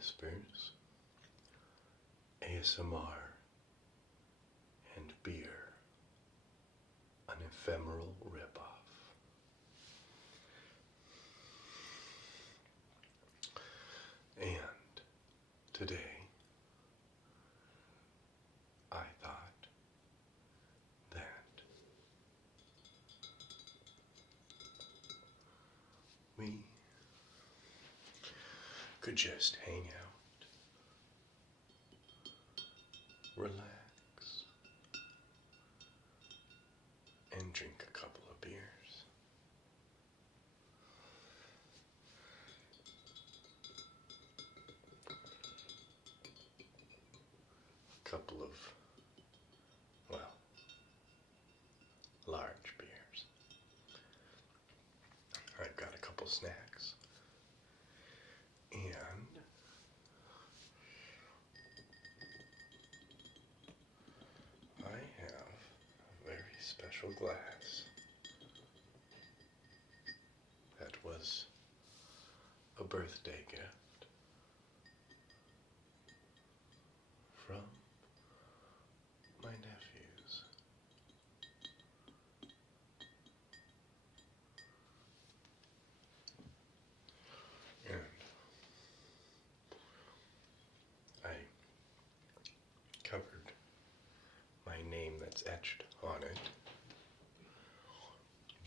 whispers, ASMR, and beer, an ephemeral ripoff. And today, I thought that we could just hang out, relax, and drink a couple of beers. A couple of, well, large beers. I've got a couple snacks. And I have a very special glass that was a birthday gift from my nephews. And I covered my name that's etched on it,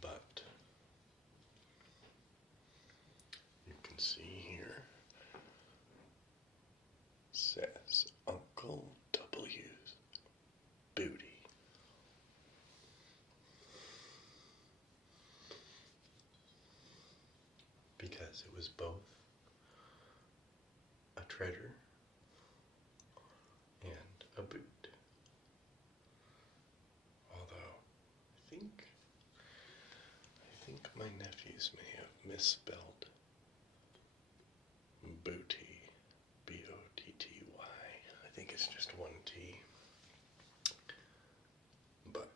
but you can see here says Uncle W's Booty. Because it was both a treasure and a boot. Although I think my nephews may have misspelled booty, B-O-T-T-Y. I think it's just one T, but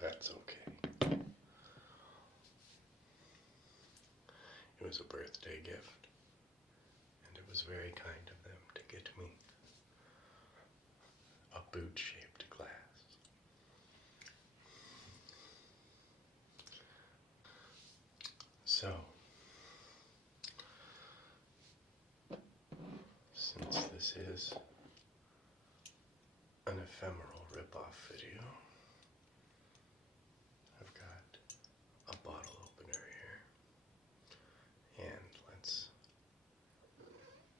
that's okay. It was a birthday gift, and it was very kind of them to get me a boot-shaped glass. So, since this is an ephemeral ripoff video, I've got a bottle opener here, and let's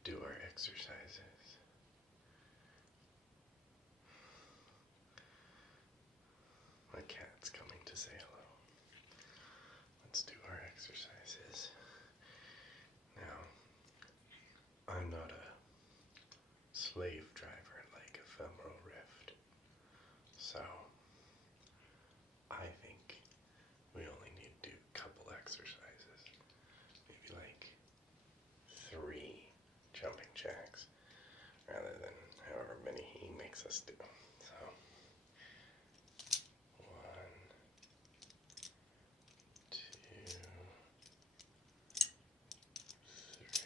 do our exercises. My cat's coming to say hello. Let's do our exercises. Now, I'm not a slave driver like Ephemeral Rift, so I think we only need to do a couple exercises. Maybe like 3 jumping jacks, rather than however many he makes us do. So, 1, 2, 3.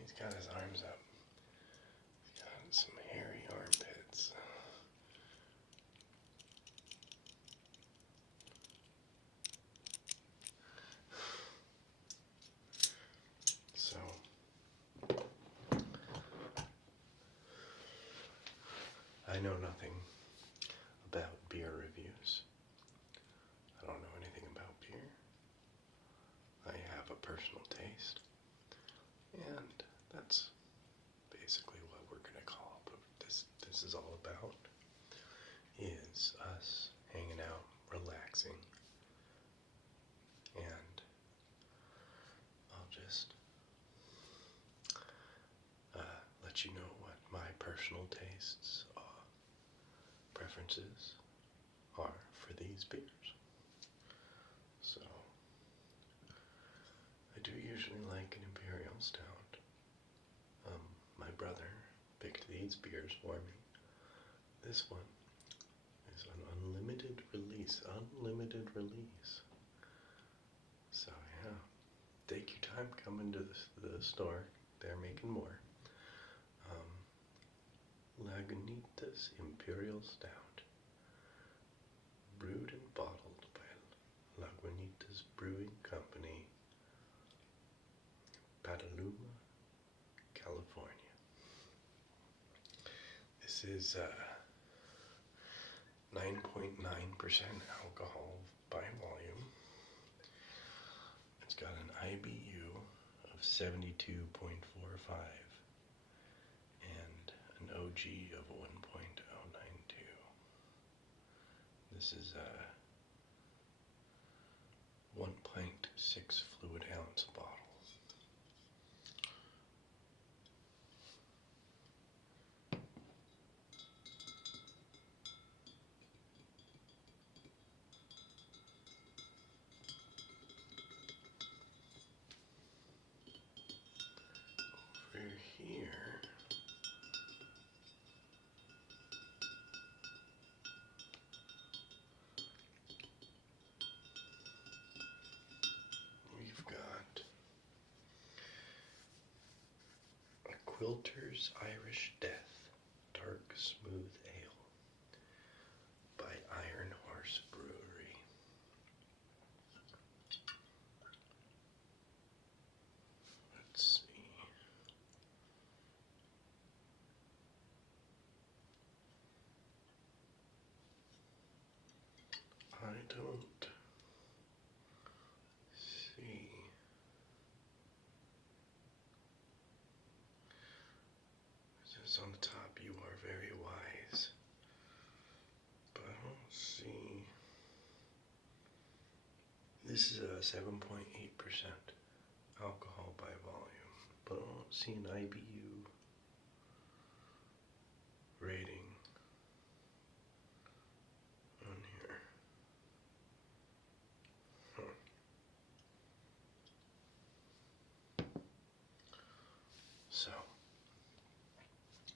He's got his arms up. He's got some hairy armpits. So, I know nothing about beer reviews. I don't know anything about beer. I have a personal taste, and that's basically what we're going to call what this is all about, is us hanging out, relaxing, and I'll just let you know what my personal tastes, preferences are for these beers. So, I do usually like an Imperial Stout. My brother picked these beers for me. This one is an unlimited release. Unlimited release. So yeah, take your time coming to the store. They're making more. Lagunitas Imperial Stout, brewed and bottled by Lagunitas Brewing Company, Petaluma, California. This is 9.9% alcohol by volume. It's got an IBU of 72.45 and an OG of 1.092. This is a 1 pint 6 fluid ounce bottle. Over here, we've got a Quilter's Irish Death Dark Smooth Ale by Iron Horse Brewery. Let's see. I don't see. It says on the top, you are very wise. But I don't see. This is a 7.8% alcohol by volume, but I don't see an IBU rating on here. So,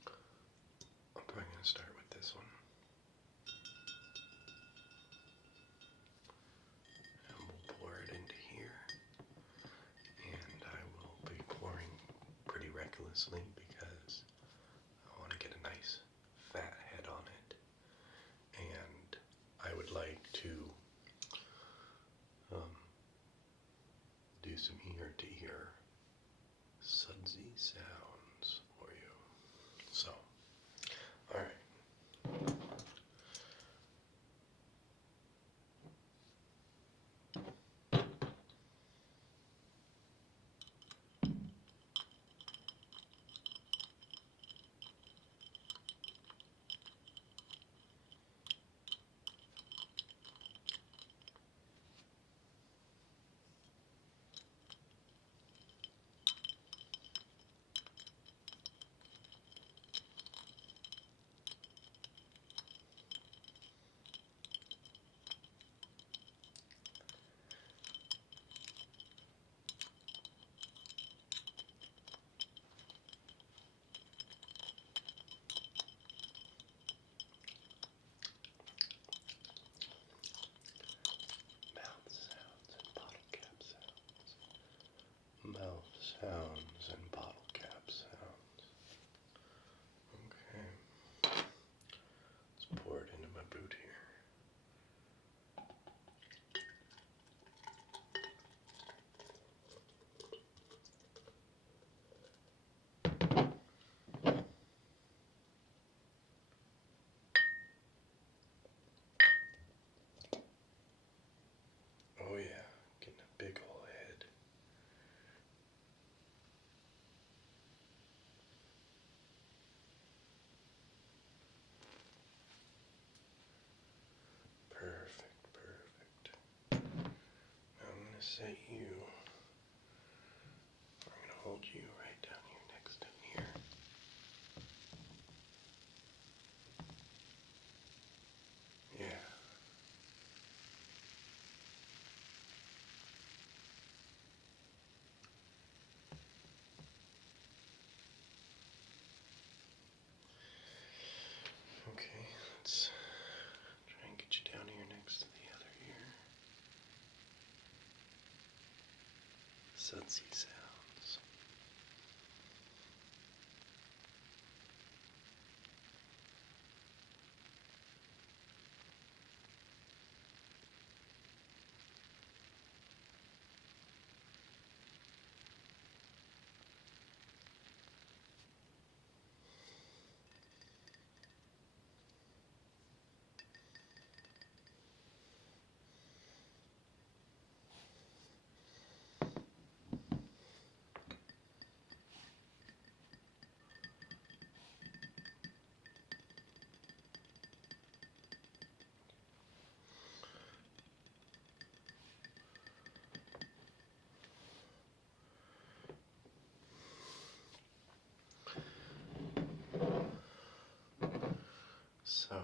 I'm probably going to start with this one. And we'll pour it into here. And I will be pouring pretty recklessly because I want to get a nice fat head on it. And I would like to do some ear-to-ear sudsy sounds for you. So, alright. Mouth sounds and bottle cap sounds. Okay. Let's pour it into my boot here. Oh yeah, getting a big ol' head. Perfect, perfect. Now I'm going to set you, I'm going to hold you right down here next to here. Yeah. Okay, let's sudsy sounds. So,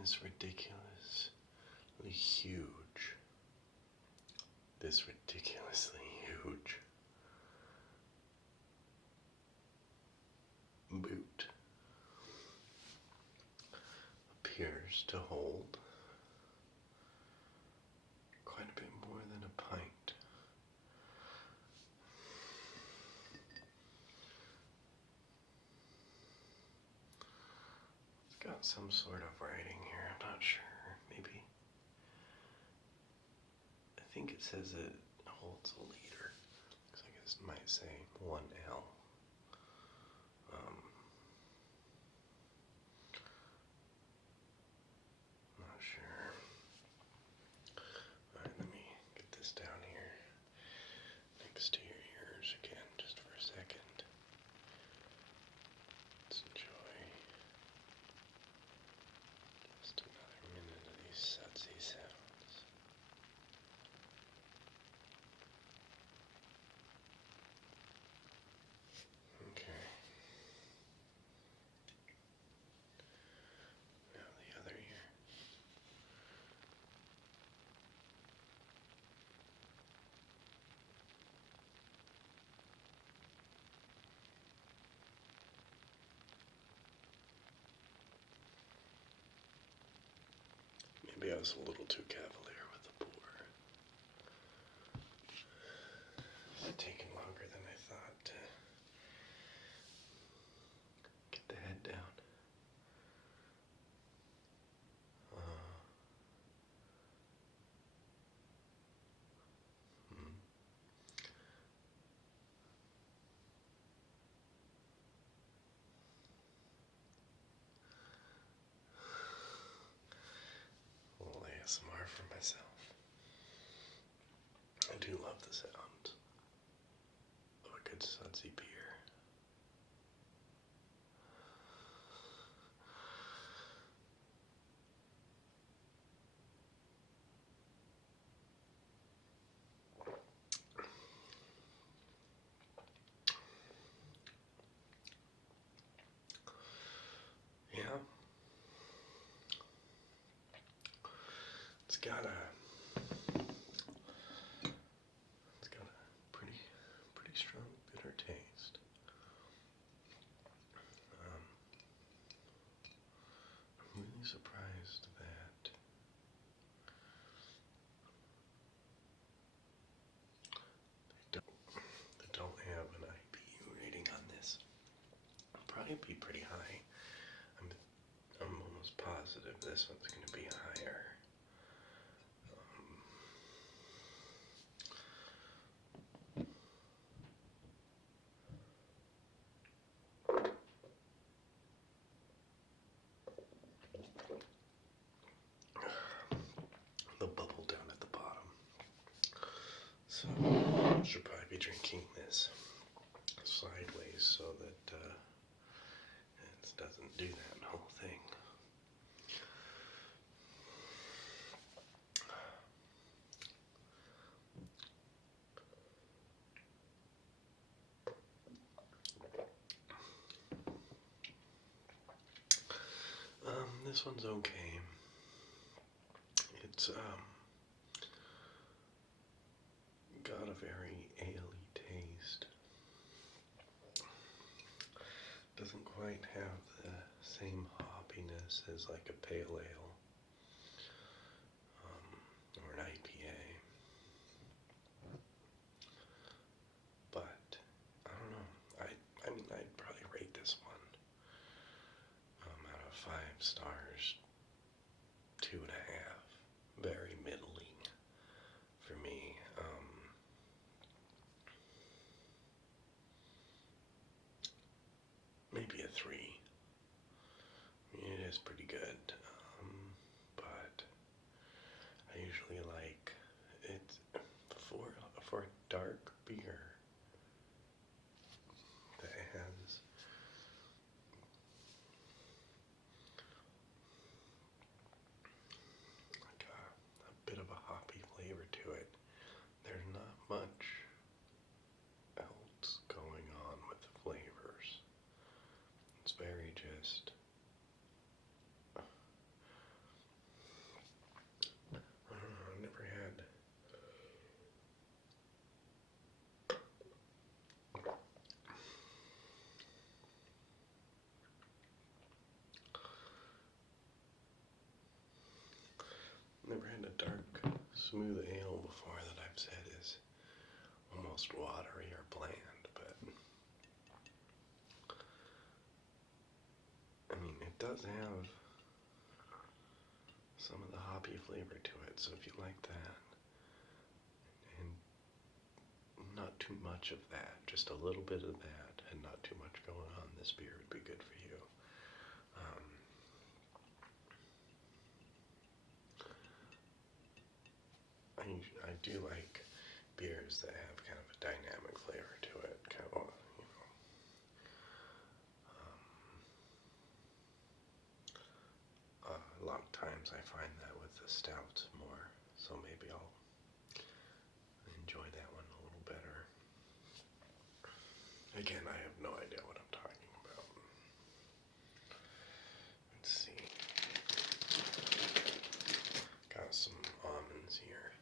this ridiculously huge boot appears to hold quite a bit more than a pint. It's got some sort of writing here, I'm not sure. Maybe. I think it says it holds a liter. Looks like it might say 1L. Not sure. Alright, let me get this down here next to your ears again, just for a second. Let's enjoy just another minute of these sudsy sounds. Okay. Now the other ear. Maybe I was a little too cavalier with the pour. It's taking longer than I thought to get the head down. A little ASMR for myself. I do love the sound of a good sudsy beer. Yeah. It's got a pretty strong bitter taste. I'm really surprised that they don't have an IBU rating on this. It'll probably be pretty high. I'm almost positive this one's going to be higher. The bubble down at the bottom. So I should probably be drinking this sideways so that it doesn't do that whole thing. This one's okay. It's got a very ale-y taste. Doesn't quite have the same hoppiness as like a pale ale or an IPA. stars, 2.5. Very middling for me. Maybe a 3. It is pretty good, but I usually like it for a dark beer that has like a bit of a hoppy flavor to it. There's not much else going on with the flavors. It's very just I've never had a dark, smooth ale before that I've said is almost watery or bland, but I mean, it does have some of the hoppy flavor to it, so if you like that, and not too much of that, just a little bit of that, and not too much going on, this beer would be good for you. I do like beers that have kind of a dynamic flavor to it, kind of, a lot of times I find that with the stouts more, so maybe I'll enjoy that one a little better. Again, I have no idea what I'm talking about. Let's see. Got some almonds here.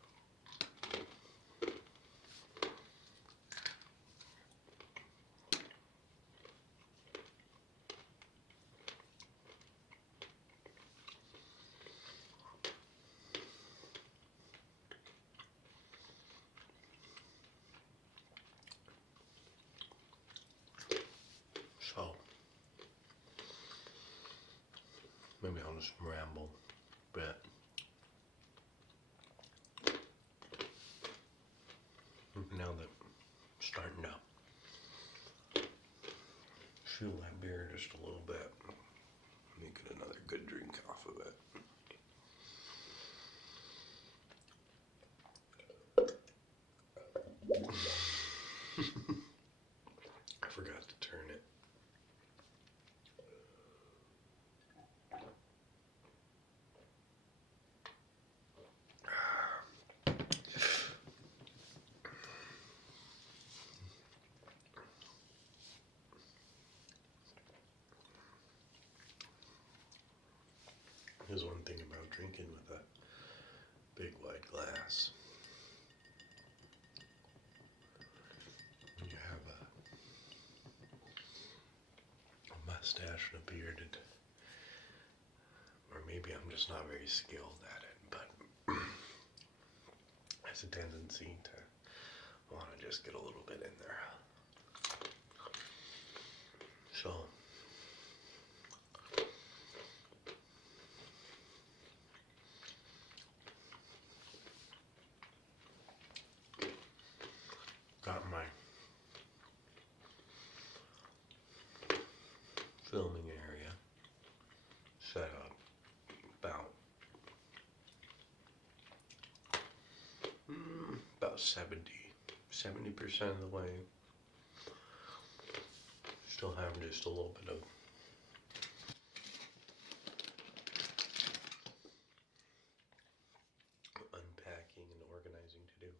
So, maybe I'll just ramble a bit. Now that I'm starting to feel that beer just a little bit, let me get another good drink off of it. I forgot to turn it. Here's one thing about drinking with a big wide glass. When you have a mustache and a beard, or maybe I'm just not very skilled at it, but has a tendency to want to just get a little bit in there. So, got my filming area set up about 70% of the way. Still have just a little bit of unpacking and organizing to do.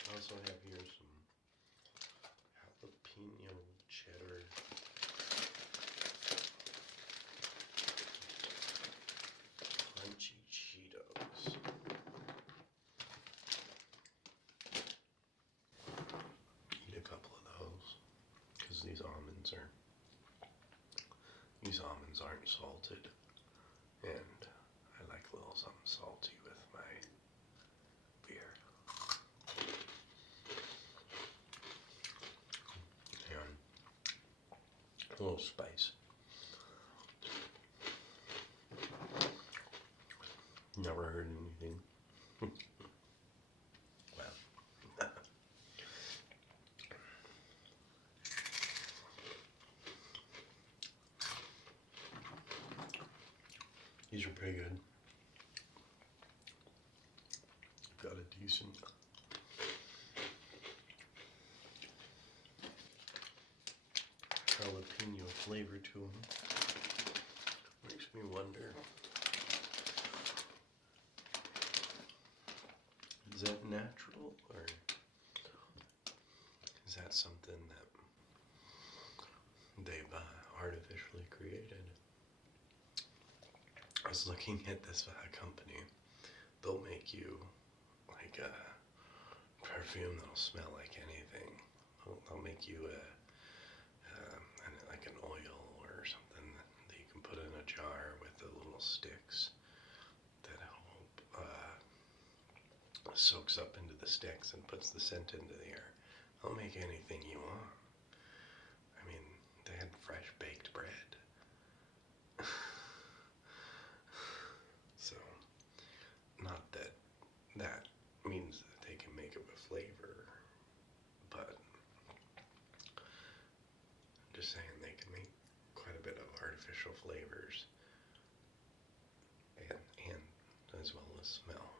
I also have here some jalapeno cheddar crunchy Cheetos. Eat a couple of those because these almonds aren't salted, and I like a little something salty with my beer. no spice. Never heard anything. Well, these are pretty good. Got a decent jalapeno flavor to them. Makes me wonder, is that natural or is that something that they've artificially created? I was looking at this company. They'll make you like a perfume that'll smell like anything. They'll make you like an oil or something that you can put in a jar with the little sticks that help soaks up into the sticks and puts the scent into the air. They'll make anything you want. I mean, they had fresh baked bread. So, not that that means that they can make it with flavor, but I'm just saying they can make quite a bit of artificial flavors and as well as smell.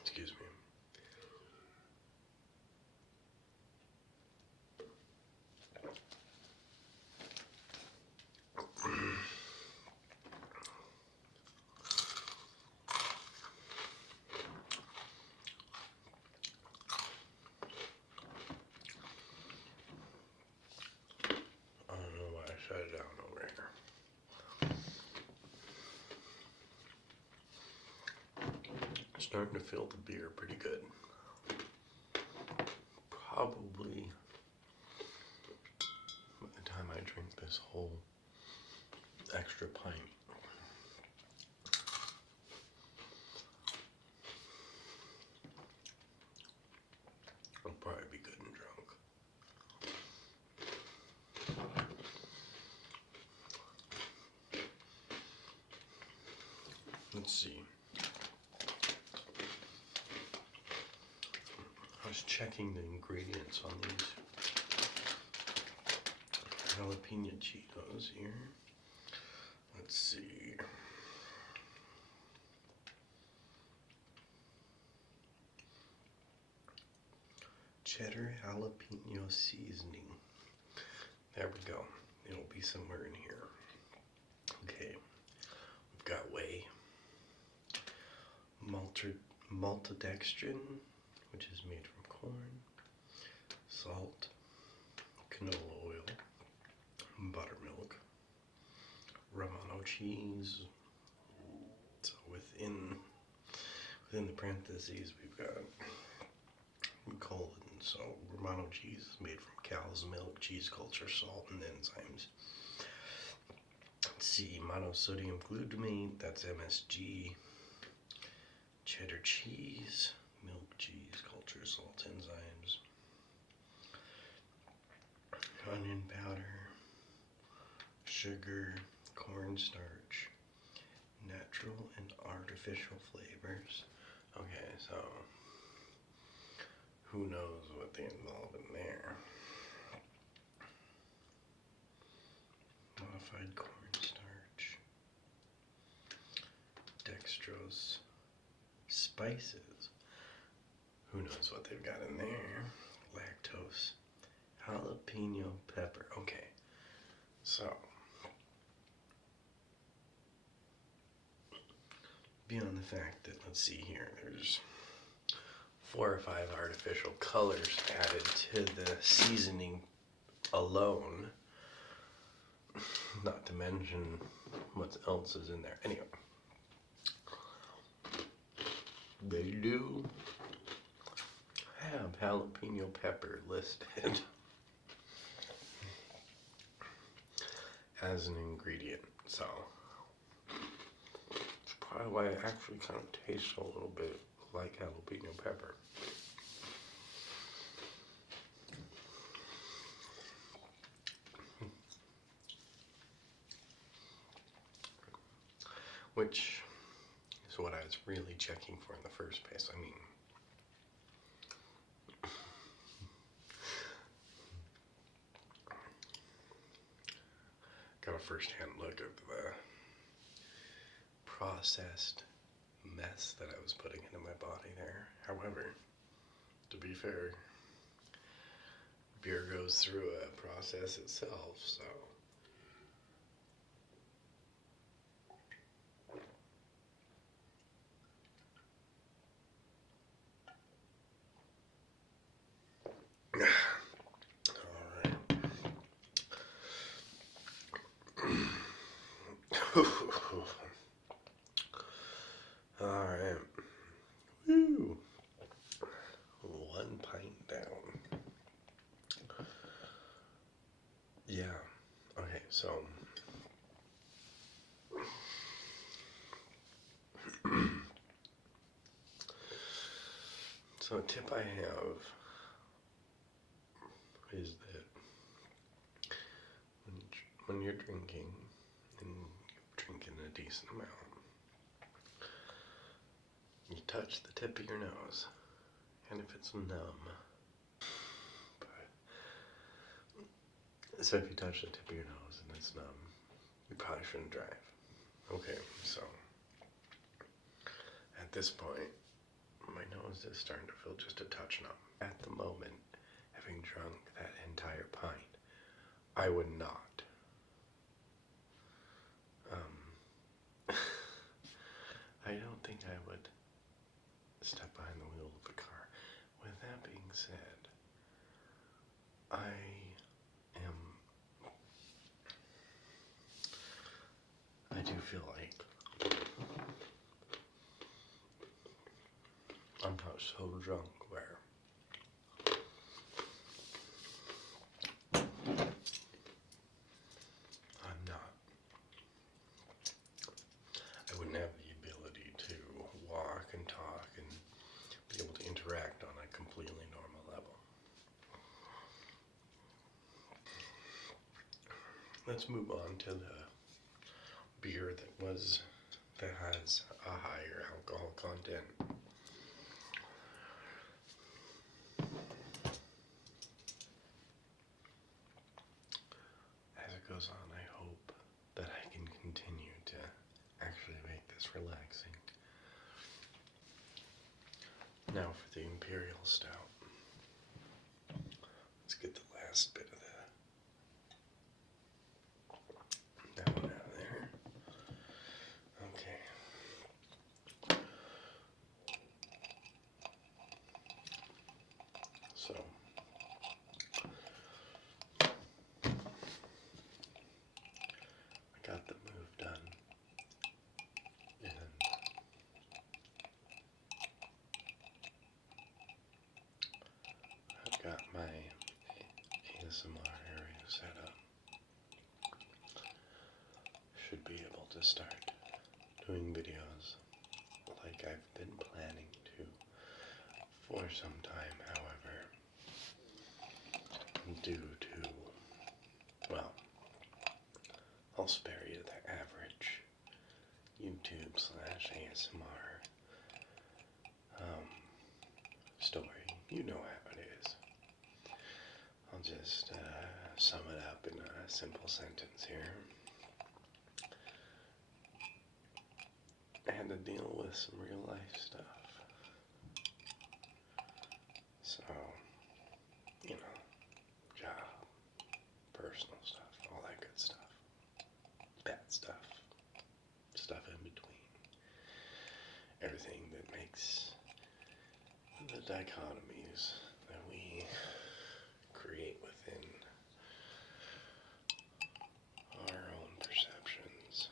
Excuse me. I don't know why I shut it down over here. Starting to feel the beer pretty good. Probably by the time I drink this whole extra pint, I'll probably be good and drunk. Let's see. I was checking the ingredients on these jalapeno cheetos here. Let's see. Cheddar jalapeno seasoning. There we go. It'll be somewhere in here. Okay. We've got whey, maltodextrin, which is made from corn, salt, canola oil, buttermilk, Romano cheese. So within the parentheses, we've got colon. So Romano cheese is made from cow's milk, cheese culture, salt, and enzymes. Let's see, monosodium glutamate, that's MSG. Cheddar cheese, milk cheese, culture, salt, enzymes. Onion powder, sugar, cornstarch, natural and artificial flavors. Okay, so who knows what they involve in there? Modified cornstarch, dextrose, spices. Who knows what they've got in there? Lactose, jalapeno pepper. Okay, so beyond the fact that, let's see here, there's 4 or 5 artificial colors added to the seasoning alone, not to mention what else is in there. Anyway, they do have jalapeno pepper listed as an ingredient, so it's probably why it actually kind of tastes a little bit like jalapeno pepper. which is what I was really checking for in the first place. I mean, got a first-hand look of the processed mess that I was putting into my body there. However, to be fair, beer goes through a process itself, so alright. Woo! 1 pint down. Yeah. Okay, so a tip I have is that when you're drinking, and you're drinking a decent amount, you touch the tip of your nose, and if it's numb, so if you touch the tip of your nose and it's numb, you probably shouldn't drive. Okay, so at this point, my nose is starting to feel just a touch numb. At the moment, having drunk that entire pint, I would not. I don't think I would step behind the wheel of the car. With that being said, I do feel like I'm not so drunk where I wouldn't have the ability to walk and talk and be able to interact on a completely normal level. Let's move on to the beer that has a higher alcohol content. As it goes on, I hope that I can continue to actually make this relaxing. Now for the Imperial Stout. Let's get the last bit of that one out of there. Okay. So I got the move done, and I've got my ASMR area set up. Should be able to start doing videos like I've been planning to for some time. However, due to, well, I'll spare you the average YouTube / ASMR story. You know how it is. I'll just sum it up in a simple sentence here. I had to deal with some real life stuff. So, you know, job, personal stuff, all that good stuff. Bad stuff. Stuff in between. Everything that makes the dichotomies that we create within our own perceptions.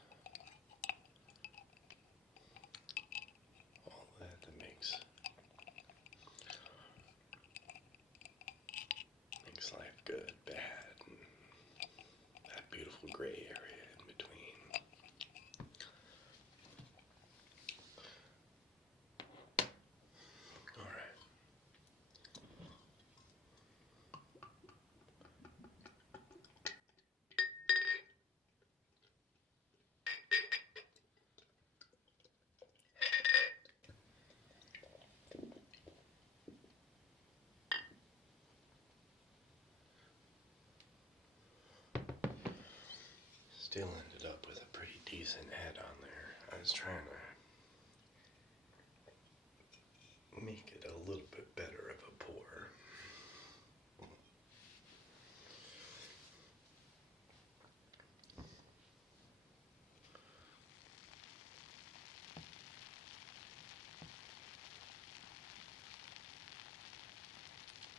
All that makes life good, bad, and that beautiful gray area in between. Alright. still ended up with a pretty decent head on there. I was trying to make it a little bit better of a pour.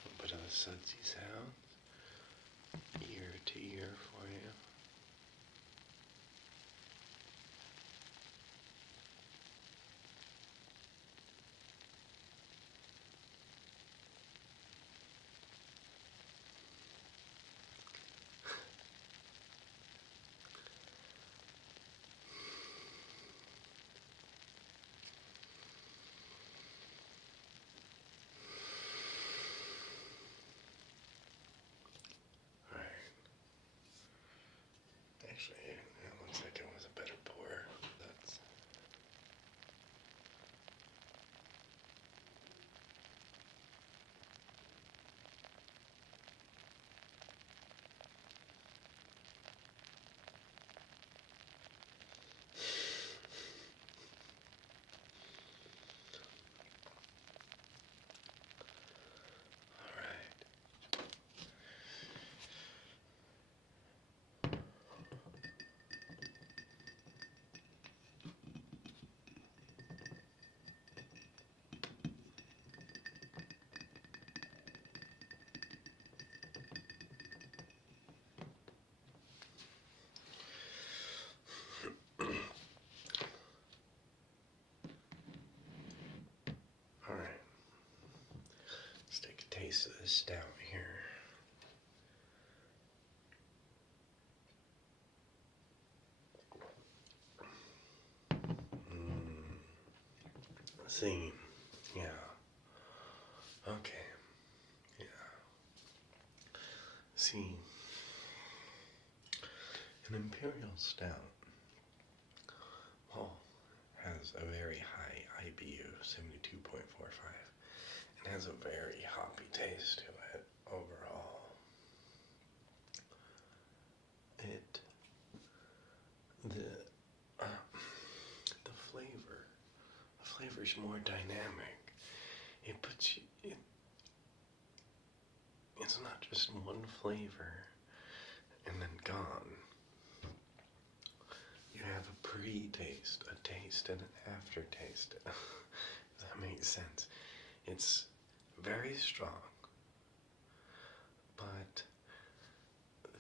A bit of a sudsy sound, ear to ear for you. Actually, it looks like it was a better pour. That's all right. All right. Let's take a taste of this stout here. See, yeah. Okay. Yeah. See, an imperial stout, well, has a very high IBU, 72.45, and has a very hoppy taste to it overall. The flavor's more dynamic. It puts you, it's not just one flavor and then gone. You have a pre-taste, a taste, and an aftertaste. If that makes sense. It's very strong, but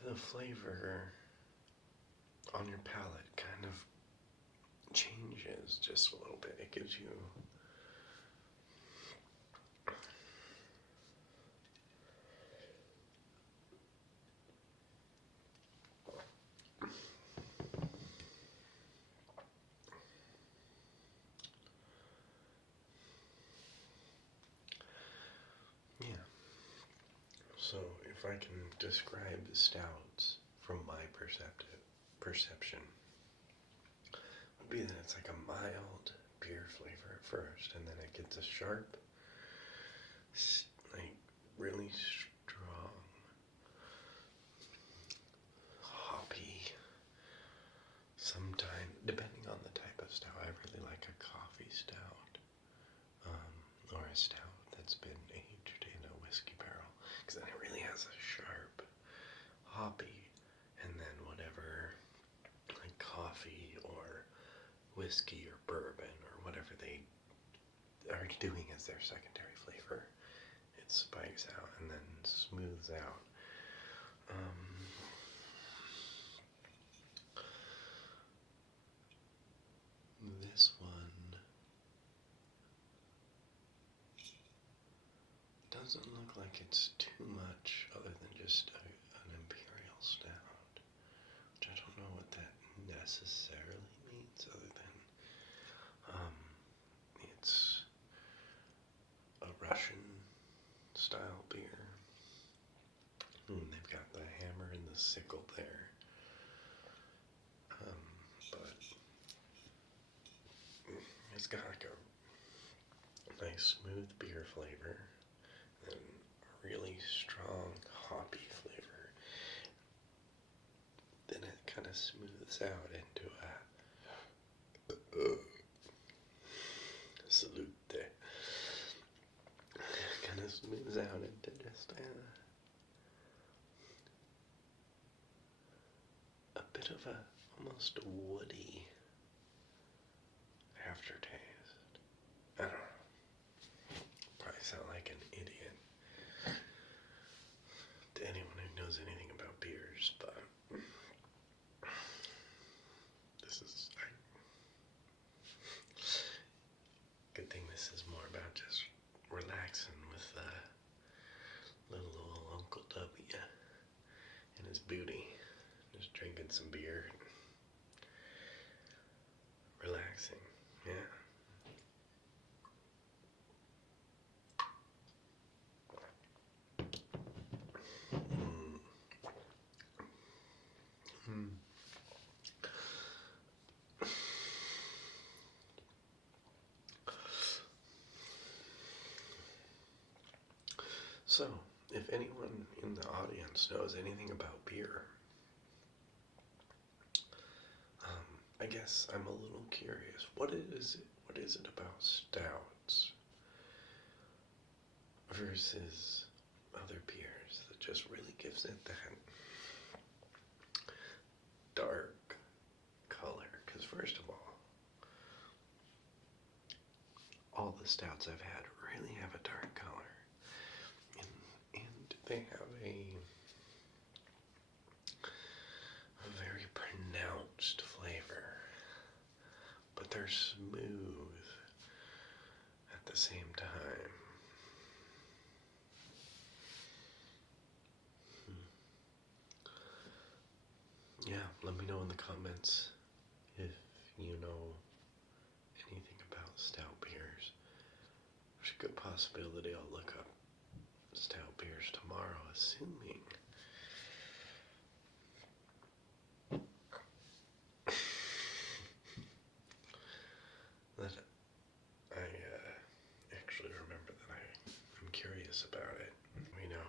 the flavor on your palate kind of changes just a little bit. It gives you so if I can describe stouts from my perception, would be that it's like a mild beer flavor at first, and then it gets a sharp, like really strong, hoppy, sometimes, depending on the type of stout. I really like a coffee stout, or a stout that's been aged in a whiskey barrel, because then it really has a sharp, hoppy, and then whatever, like coffee or whiskey or bourbon or whatever they are doing as their secondary flavor, it spikes out and then smooths out. This one doesn't look like it's too much other than just an imperial stout, which I don't know what that necessarily means other than it's a Russian style beer. They've got the hammer and the sickle there. But it's got like a nice smooth beer flavor and a really strong hoppy flavor. Then it kind of smooths out into a salute. Kind of smooths out into just a bit of a almost woody aftertaste. I don't know. Probably sound like an idiot to anyone who knows anything about beers, but this is good thing this is more about just relaxing with little old Uncle W and his booty, just drinking some beer and relaxing. Yeah. So, if anyone in the audience knows anything about beer, I guess I'm a little curious. What is it about stouts versus other beers that just really gives it that dark color? Because first of all the stouts I've had really have a dark color, and they have a very pronounced flavor, but they're smooth at the same time. Yeah, let me know in the comments if you know anything about stout beers. There's a good possibility I'll look up stout beers tomorrow, assuming that I actually remember that I'm curious about it. You know,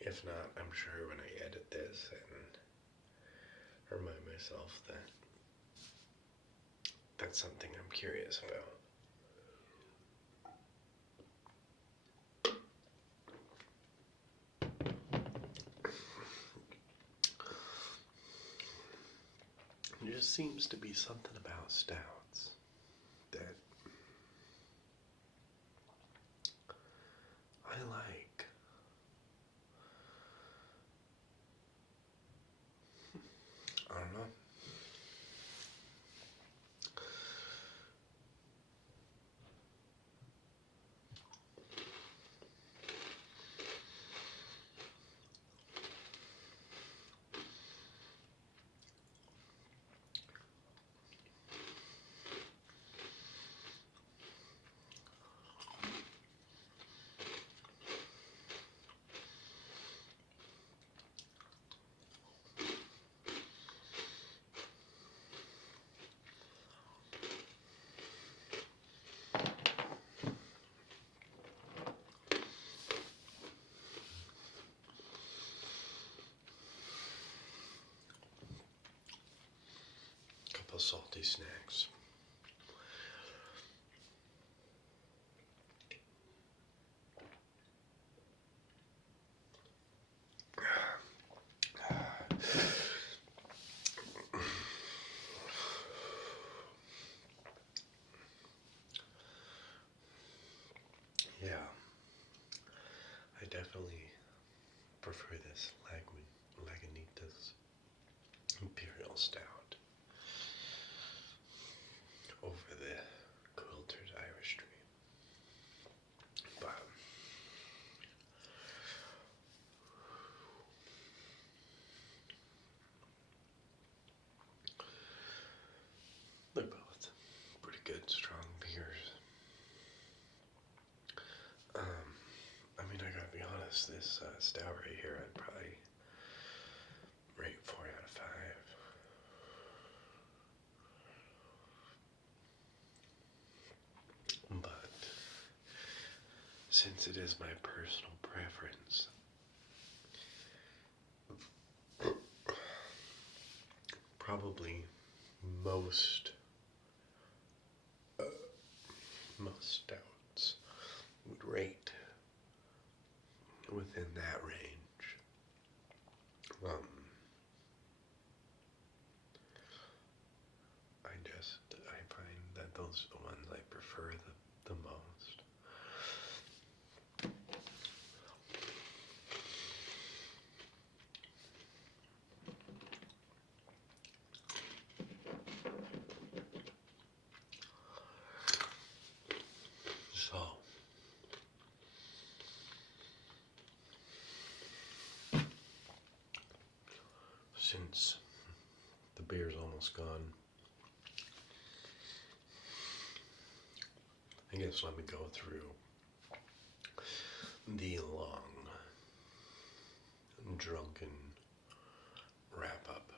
if not, I'm sure when I edit this and remind myself that that's something I'm curious about. There just seems to be something about stouts that I like. I don't know. Couple salty snacks. Yeah, I definitely prefer this Lagunitas Imperial Stout over the Quilter's Irish Stream. But they're both pretty good, strong beers. I mean, I gotta be honest, this stout right here, I'd probably rate 4 out of 5. But since it is my personal preference, probably most stouts would rate within that range. I find that those are the ones I prefer the most. So, since the beer's almost gone, I guess let me go through the long, drunken wrap-up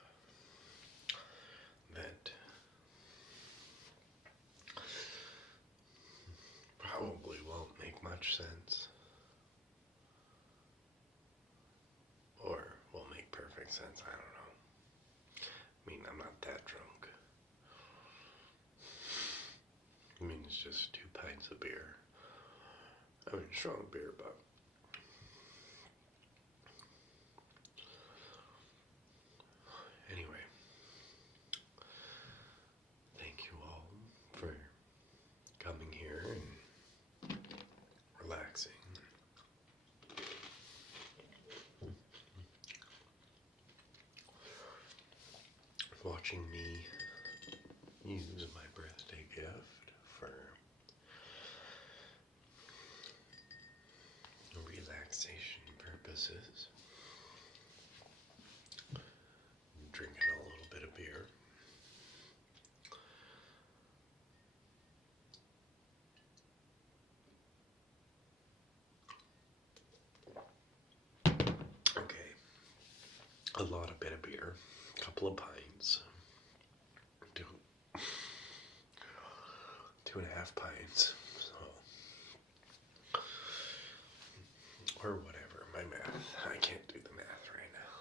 that probably won't make much sense, or will make perfect sense, I don't know. I mean, I'm not that drunk. I mean, it's just 2 pints of beer. I mean, strong beer, but anyway, thank you all for coming here and relaxing. Watching me use my birthday gift for relaxation purposes. Drinking a little bit of beer. Okay, a lot of bit of beer, a couple of pints, 2.5 pints, so, or whatever, my math, I can't do the math right now.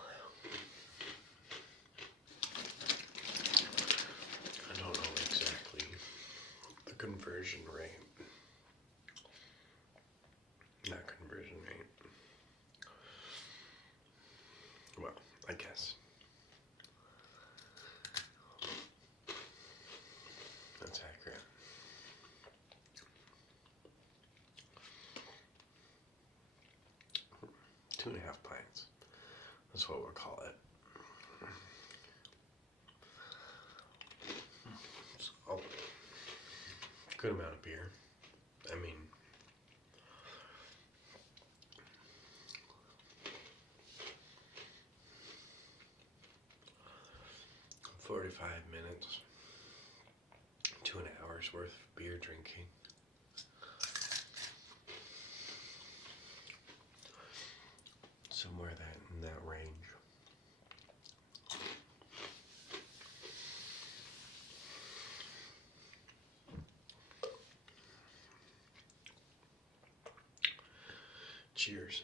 I don't know exactly the conversion rate, not conversion rate, well, I guess. That's accurate. 2.5 pints. That's what we'll call it. So, good amount of beer. I mean, $45 minutes, 2 hours worth of beer drinking. Somewhere in that range. Cheers.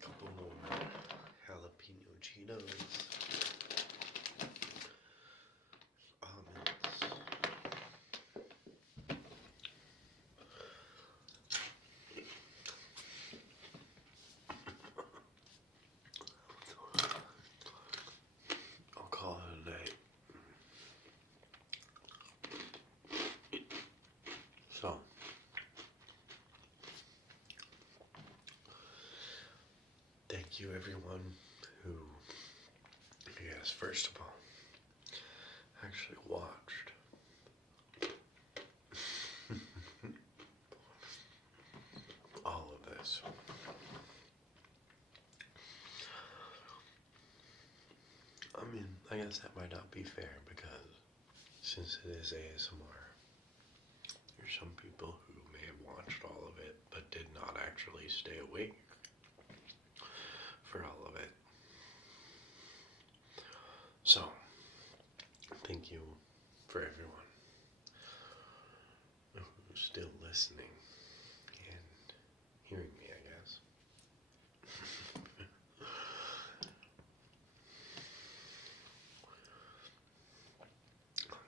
Couple more jalapeno cheetos. Almonds. I'll call it a night. So, thank you everyone who, yes, first of all, actually watched. All of this. mean, I guess that might not be fair because since it is ASMR, there's some people who may have watched all of it but did not actually stay awake for all of it. So, thank you for everyone who's still listening and hearing me, I guess.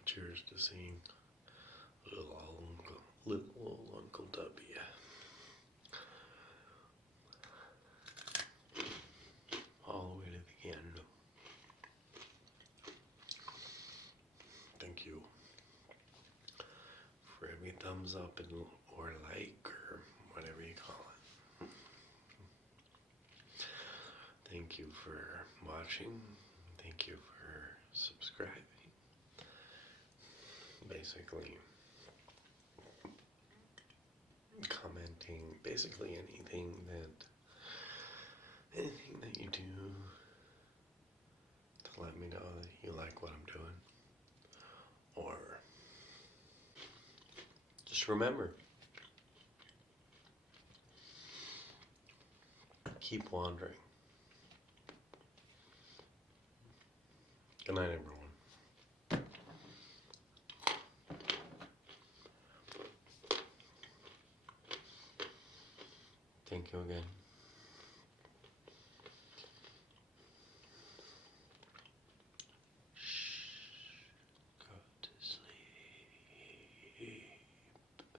Cheers to seeing little old Uncle W. All the way to the end. Thank you for every thumbs up and or like or whatever you call it. Thank you for watching. Thank you for subscribing. Basically, commenting, basically anything that you do to let me know that you like what I'm doing. Or just remember, keep wandering. Good night, everyone.